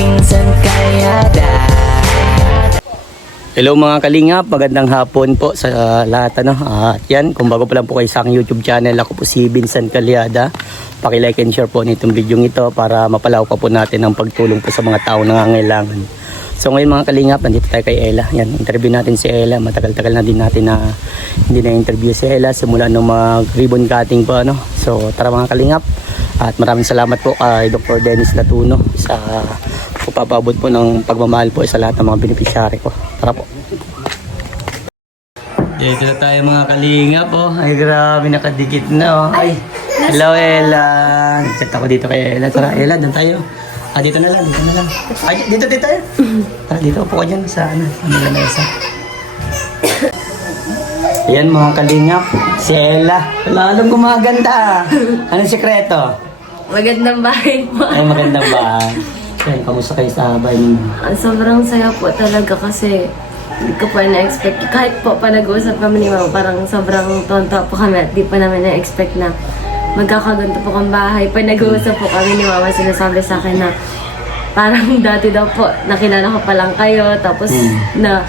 Pinsan Kalyada. Hello mga kalingap, magandang hapon po sa lahat At yan, kung bago pa lang po kayo sa aking YouTube channel, ako po si Vincent Kalyada. Paki-like and share po nitong video ito para mapalaw pa po natin ang pagtulong po sa mga tao nangangailangan. So ngayon mga kalingap, nandito tayo kay Ella. Yan, interview natin si Ella. Matagal-tagal na din natin na hindi na-interview si Ella simula nung mag-ribbon cutting po. So tara mga kalingap. At maraming salamat po kay Dr. Dennis Latuno sa pagpapabot po ng pagmamahal po sa lahat ng mga beneficiary ko. Tara po. Dito na tayo mga kalingap. Ay grabe, nakadikit na. Ay, hello Ella. Chat ako dito kay Ella. Tara Ella, doon tayo. Dito na lang. Ay, dito tayo. Tara, dito po ka dyan sa mesa. Ayan mga kalingap, si Ella. Lalong gumaganda. Anong sikreto? Magandang bahay po. Ay, magandang bahay. Ayan, kamusta kayo sa bahay ninyo? Sobrang saya po talaga kasi hindi ko pa na-expect. Kahit po pa nag-uusap kami ni Mama, parang sobrang tonto po kami at di pa namin na-expect na magkakaganto po kang bahay. Pa nag-uusap po kami ni Mama, sinasabi sa akin na parang dati daw po, nakilala ko pa lang kayo, tapos na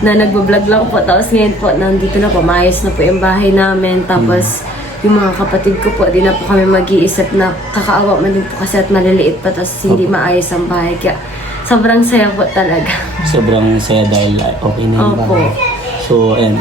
nagbablog lang po, tapos ngayon po, nandito na po, maayos na po yung bahay namin, tapos yung mga kapatid ko po, di na po kami mag-iisip na kakaawa man din po kasi at maliliit pa, tapos hindi maayos ang bahay, kaya sobrang saya po talaga. Sobrang saya dahil okay na yung bahay. So, ayan,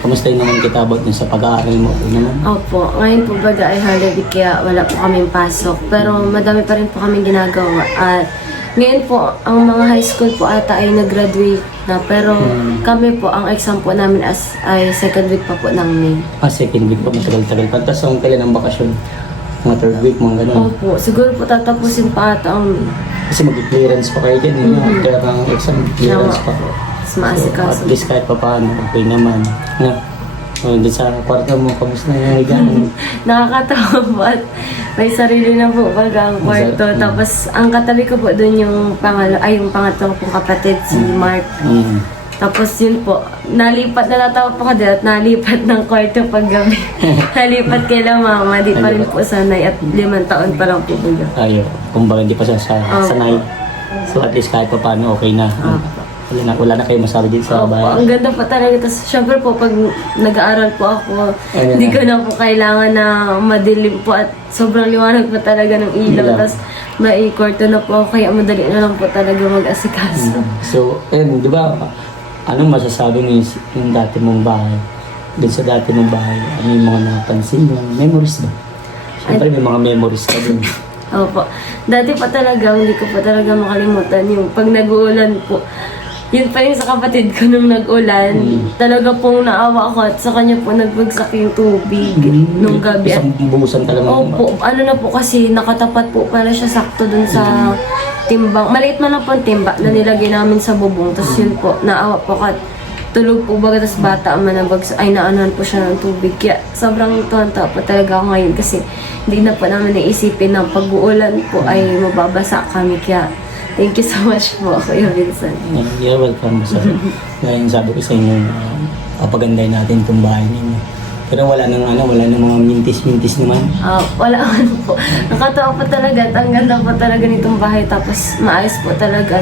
kamusta yun naman kita about dun sa pag-aaral mo? Naman? Opo, ngayon po baga ay holiday kaya wala po kaming pasok, pero madami pa rin po kaming ginagawa at ngayon po, ang mga high school po ata ay nag-graduate na, pero kami po, ang exam po namin ay second week pa po ng May. Second week pa, matagal-tagal pa. Tapos ang kailan ng bakasyon? Mga third week, mga ganun. Opo, siguro po tatapusin pa ata ang... Kasi mag-clearance pa kayo dyan, kaya ang exam, clearance pa. Mas maasikaso. So, at least kahit pa paano, okay naman. Doon sa kwarto mo, kamusta na yung higaan? Nakakatawa po at may sarili na po baga ang kwarto. Tapos ang katabi ko po doon yung pangatlo pong kapatid, si Mark. Tapos yun po, nalipat na natawa po ka din at nalipat ng kwarto pag gabi. Nalipat kay lang Mama, di pa rin po sanay at 5 taon pa lang po baga. Ayaw, kumbaga hindi pa siya sanay. So at least kahit pa paano, okay na. Wala na kayo masabi dito sa bahay. Ang ganda po talaga. Tapos syempre po, pag nag-aaral po ako, hindi ko na po kailangan na madilim po at sobrang liwanag po talaga ng ilaw. Tapos mai-kwarto na po ako, kaya madali na lang po talaga mag-asikaso. So, di ba, anong masasabi mo yung dati mong bahay? Dun sa dati mong bahay, ano yung mga napansin mo? Memories ba? Siyempre may mga memories ka dun. Opo. Dati pa talaga, hindi ko pa talaga makalimutan yung pag nag-uulan po. Yun pa yung sa kapatid ko nung nag-ulan. Talaga pong naawa ako at sa kanya po nagbagsak yung tubig nung gabi. Isang buhusan talaga. Opo, ano na po kasi nakatapat po para siya sakto dun sa timbang. Maliit man lang po ang timba na nilagay namin sa bubong. Tapos yun po, naawa po ka. Tulog po baga, tapos bata man naanohan po siya ng tubig. Kaya sobrang tuwanta po talaga ako ngayon kasi hindi na po namin naisipin na pag-uulan po ay mababasa kami. Kaya thank you so much po, Kuya Vincent. You're welcome, sir. Ngayon sabi ko sa inyo, papaganday natin itong bahay ninyo. Pero wala nang mga mintis-mintis naman. Wala man po. Nakatawa po talaga at ang ganda po talaga nitong bahay. Tapos maayos po talaga.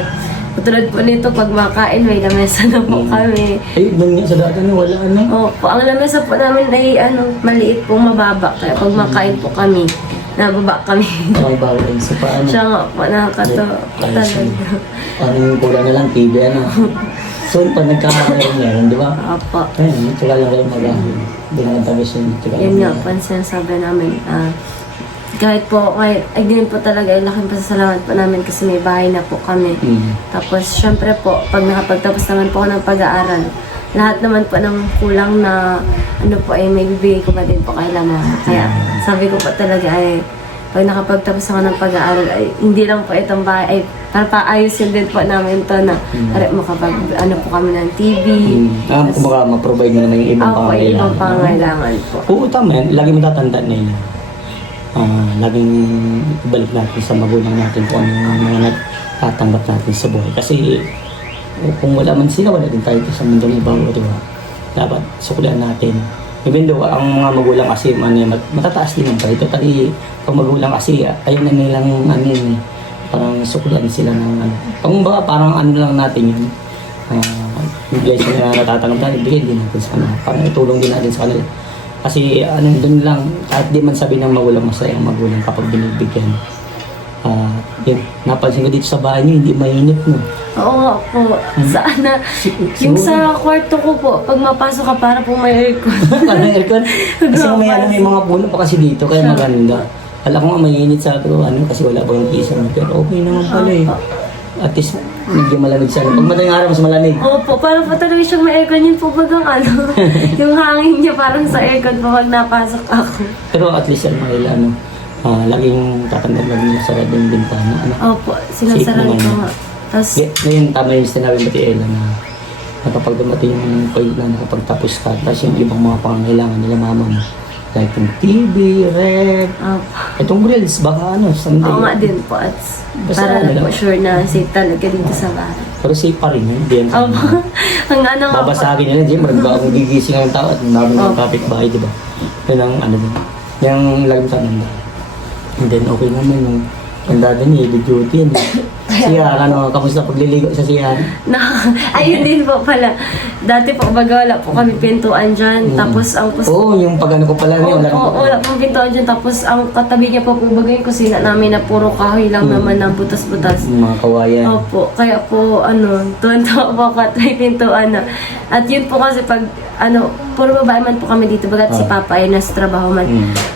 Katulad po nito, pag makain, may lamesa na po kami. Ay, doon nga sa dati wala na. Opo, ang lamesa po namin ay maliit po, mababa. Kaya pag makain po kami, nababa kami. Ay, bawal. So, paano? Siya nga po, nakakatawa po talaga. Paano yung kulang na lang, TV, So, pag nagkakaroon meron, di ba? Opo. Ayun, tsaka lang kayo mag-ahon. Hindi naman tapos yun. Yun nga po, ang sinasabi namin. Kahit po, ay din po talaga, ay laking pasasalamat po namin kasi may bahay na po kami. Tapos, syempre po, pag nakapagtapos naman po ako ng pag-aaral, lahat naman po ng kulang na ay may bibigay ko pa din po kay Mama. Kaya sabi ko po talaga ay pag nakapagtapos ako ng pag-aaral ay hindi lang po itong bahay ay para paayusin din po namin to na makapag po kami ng TV. Kumbaga ma-provide mo naman yung ibang pangangailangan. Ibang pangangailangan po. Oo, tama yan. Lagi matatandaan na yun. Laging ibalik natin sa magulang natin kung ano yung mga natatanggap natin sa buhay. Kasi kung wala man sila, wala din tayo sa mundong ibaw, di ba? Dapat sukulian natin. Even though ang mga magulang kasi matataas din ang pala. Totally, pag magulang kasi ayaw na nilang parang suklan sila ng ano. Kung ba parang ano lang natin yun, yung blessing na natatanggap natin, ibigay din natin sa kanila. Parang itulong din natin sa kanila. Kasi ano dun lang, kahit di man sabi ng magulang, masaya ang magulang kapag binibigyan. Yun, napansin ko dito sa bahay niyo, hindi mainit, no? Oo nga po. Saan na? Yung sa kwarto ko po, pag mapasok ka para po may aircon. Parang aircon. Kasi may mga puno pa kasi dito, kaya maganda. Alam ko nga mainit sa ito, kasi wala pa yung kisang. Pero okay naman pala eh. At least, medyo malamig siya. Pag madaling araw, mas malamig. Opo, parang po talaga siyang may aircon yun po bagang yung hangin niya parang sa aircon po pag napasok ako. Pero at least yan, Mahila, laging tatandaan lang nila sa yung bintana. Opo, sinasara ko nga. Tapos, ngayon, tama yung sinabi mo, Ella, na kapag dumating yung point na nakapagtapos ka, tapos yung ibang mga pangangailangan nila mama mo, like yung TV, rep, itong grills, baka someday. oo nga din po. At Basta para ano na po lang. sure na safe talaga dito sa bahay. Pero safe pa rin yun, hindi yan. Opo, ang ano nga po. Babasagin nila, Jim, magbagong gigising ang tao at magbagong ng kapitbahay, di ba? Yun ang ano din. Yung lagim sa nanda. And then okay naman yung tanda din heavy duty yan. Siya, kamusta pagliligo sa siya? Ayun din po pala. Dati po, baga wala po kami pintuan dyan. Tapos ang Oo, yung pag-ano ko pala niya, wala pong pintuan dyan. Tapos ang katabi niya po baga yung kusina namin na puro kahoy lang naman ng butas-butas. yung mga kawayan. Opo, kaya po, tuwan-tuwa po ako at may pintuan na. At yun po kasi pag, puro babae man po kami dito, bagat si Papa ay nasa trabaho man.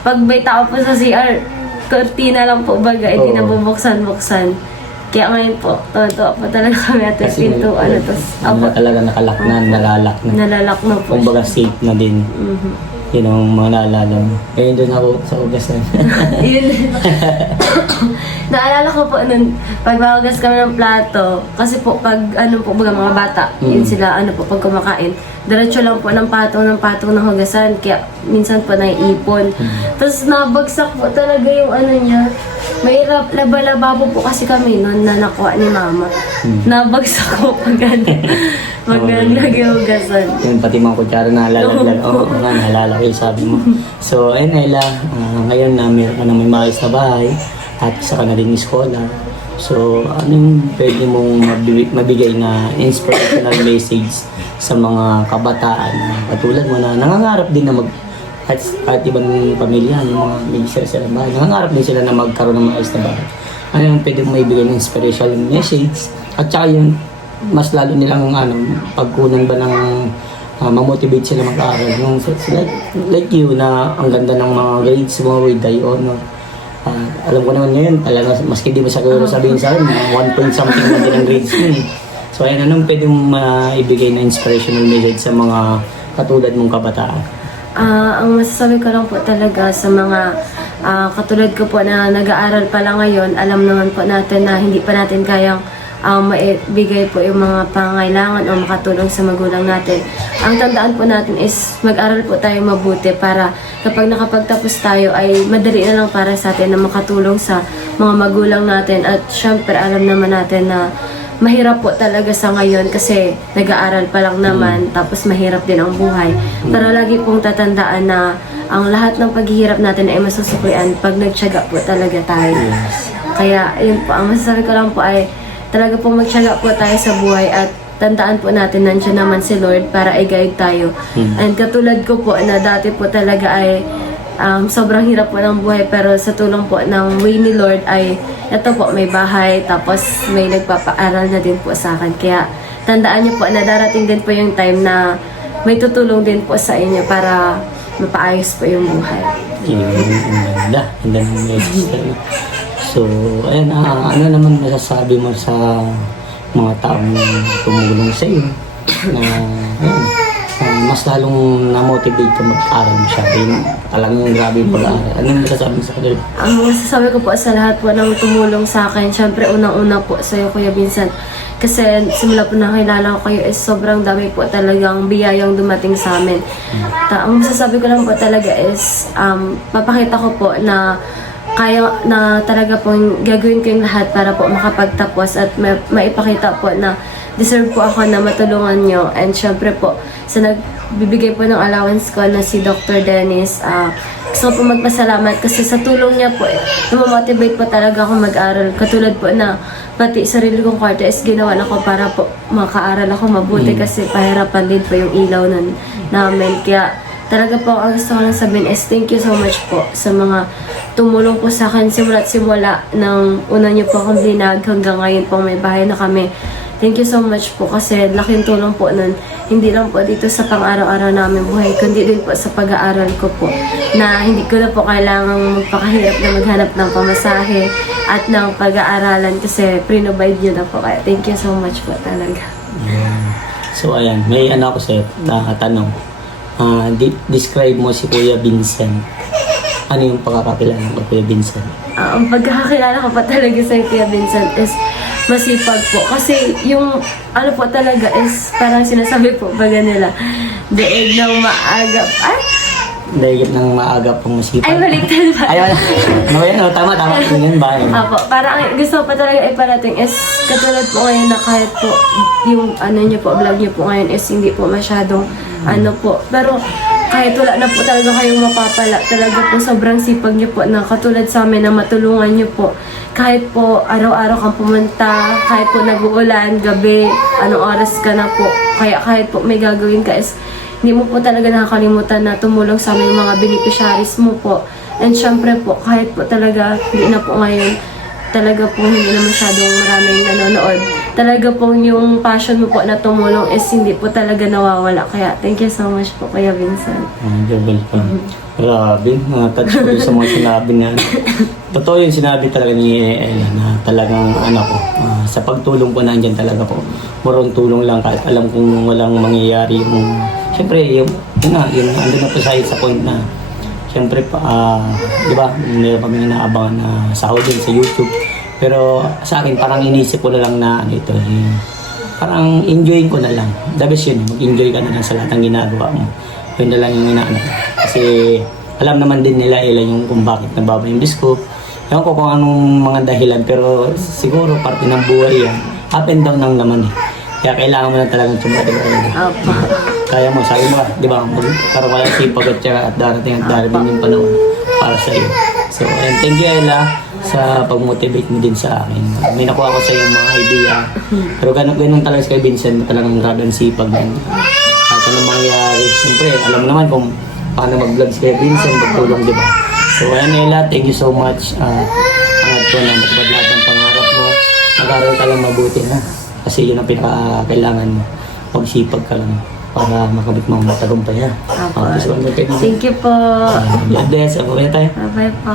Pag may tao po sa CR, kortina lang po baga, hindi na bubuksan-buksan. Kaya ngayon po, tuwa po talaga kami at Kasi pintuan. ano talaga nakalak na, nalalak na. Nalalak na po. Kumbaga safe na din. Yun ang mga naalala mo. Ngayon doon ako sa ugasan. Yun. Naalala ko po nun, pag mahugas kami ng plato, kasi po pag baga mga bata, yun sila pag kumakain, diretso lang po ng patong ng hugasan, kaya minsan po naiipon. Tapos nabagsak po talaga yung niya. May lababo po kasi kami noon na nakuha ni Mama. Nabagsak ko pag naglagay hugasan. Yung pati mga kutsara na nalalaglag. Oo, nga, naalala ko yung sabi mo. So, ayun, Ella, ngayon na meron ka na may maayos na bahay at isa ka na rin scholar. So, ano yung pwede mong mabigay na inspirational message sa mga kabataan katulad mo na nangangarap din na kahit ibang pamilya, yung mga may sila bahay, nangangarap din sila na magkaroon ng maayos na bahay. Ano yung pwede mong maibigay ng inspirational message at saka yung mas lalo nilang pagkunan ba ng mamotivate sila mag-aaral. Yung like you na ang ganda ng mga grades mo with high honor. Alam ko naman ngayon, talaga maski di mo siguro sabihin sa akin, 1 point something na din ang grades mo. So ayun, anong pwede mong maibigay na inspirational message sa mga katulad mong kabataan? Ang masasabi ko lang po talaga sa mga katulad ko po na nag-aaral pa lang ngayon, alam naman po natin na hindi pa natin kayang maibigay po yung mga pangangailangan o makatulong sa magulang natin. Ang tandaan po natin is mag-aral po tayo mabuti para kapag nakapagtapos tayo ay madali na lang para sa atin na makatulong sa mga magulang natin. At syempre alam naman natin na mahirap po talaga sa ngayon kasi nag-aaral pa lang naman tapos mahirap din ang buhay. Pero lagi pong tatandaan na ang lahat ng paghihirap natin ay masusuklian pag nagtiyaga po talaga tayo. Kaya yun po, ang masasabi ko lang po ay talaga pong magtiyaga po tayo sa buhay at tandaan po natin nandiyan naman si Lord para i-guide tayo. And katulad ko po na dati po talaga ay sobrang hirap po ng buhay pero sa tulong po ng way ni Lord ay ito po may bahay tapos may nagpapaaral na din po sa akin. Kaya tandaan niyo po na darating din po yung time na may tutulong din po sa inyo para mapaayos po yung buhay. Ang ganda ng message. So, ayun, ano naman masasabi mo sa mga taong tumulong sa iyo na mas lalong na-motivate ka mag-aral siya. Talagang grabe yung pag-aaral. Anong masasabi mo sa kanila? Ang masasabi ko po sa lahat po ng tumulong sa akin, syempre unang-una po sa iyo, Kuya Vincent. Kasi simula po na kilala ko kayo is sobrang dami po talagang biyayang dumating sa amin. Ang masasabi ko lang po talaga is papakita ko po na kaya na talaga pong gagawin ko yung lahat para po makapagtapos at maipakita po na deserve po ako na matulungan nyo. And syempre po, sa bibigay po ng allowance ko na si Dr. Dennis. Gusto ko po magpasalamat kasi sa tulong niya po, namomotivate po talaga ako mag-aral. Katulad po na pati sarili kong kwarto is ginawa na ko para po makaaral ako mabuti kasi pahirapan din po yung ilaw nun namin. Kaya talaga po ang gusto ko lang sabihin is thank you so much po sa mga tumulong po sa akin simula't simula ng una niyo po akong binag hanggang ngayon po may bahay na kami. Thank you so much po kasi laking tulong po nun. Hindi lang po dito sa pang-araw-araw namin buhay, kundi din po sa pag-aaral ko po. Na hindi ko na po kailangang magpakahirap na maghanap ng pamasahe at ng pag-aaralan kasi pre-provide nyo na po. Kaya thank you so much po talaga. So ayan, may ako sa'yo na tanong. Describe mo si Kuya Vincent. Ano yung pagkakakilala ng Kuya Vincent? Ang pagkakakilala ko pa talaga sa Kuya Vincent is masipag po. Kasi yung ano po talaga is parang sinasabi po baga nila, daig ng maaga. Ay! Daig ng maaga pong masipag. Ay, baliktad ba? Ay, wala. No, yan, no, tama. Yun ba? Apo, parang ang gusto ko pa talaga iparating is katulad po ngayon na kahit po yung ano niyo po, vlog niyo po ngayon is hindi po masyadong ano po. Pero kahit wala na po talaga kayong mapapala, talaga po sobrang sipag niyo po na katulad sa amin na matulungan niyo po. Kahit po araw-araw kang pumunta, kahit po nag-uulan, gabi, anong oras ka na po. Kaya kahit po may gagawin ka is hindi mo po talaga nakakalimutan na tumulong sa aming mga beneficiaries mo po. And syempre po, kahit po talaga hindi na po ngayon, talaga po hindi na masyadong maraming nanonood. Talaga po yung passion mo po na tumulong is hindi po talaga nawawala. Kaya thank you so much po, Kuya Vincent. You're welcome. Grabe, touch ko sa mga sinabi niya. Totoo yung sinabi talaga ni Ella na talagang sa pagtulong po nandyan talaga po. Murong tulong lang kahit alam kong walang mangyayari yung siyempre yung andun na po sa point na siyempre di ba meron kami inaabangan na sahod din sa YouTube. Pero sa akin parang inisip ko na lang na parang enjoying ko na lang. The best yun, mag-enjoy ka na lang sa lahat ng ginagawa mo. Yun na lang yung inaano. Kasi alam naman din nila yung kung bakit nababa yung disco. Ewan ko kung anong mga dahilan pero siguro parte ng buhay yan. Up and down lang naman eh. Kaya kailangan mo na talagang sumali. Kaya mo, sabi mo, di ba, para wala sipag at darating yung panahon para sa iyo. So, and thank you Ella sa pag-motivate mo din sa akin. May nakuha ko sa iyo mga idea. Pero ganun talaga kay Vincent, talagang grabe ang sipag din. At anong mangyayari, siyempre, alam mo naman kung paano mag-vlogs kay Vincent, magtulong, di ba? So, ayan Ella, thank you so much. Angat ko na matubad lahat ng pangarap mo. Mag-aral ka lang mabuti na. Kasi yun ang pinaka-kailangan mo. Magsipag ka lang para makabit mo matagumpay ha. Thank you po. God bless. Abay tayo. Bye-bye po.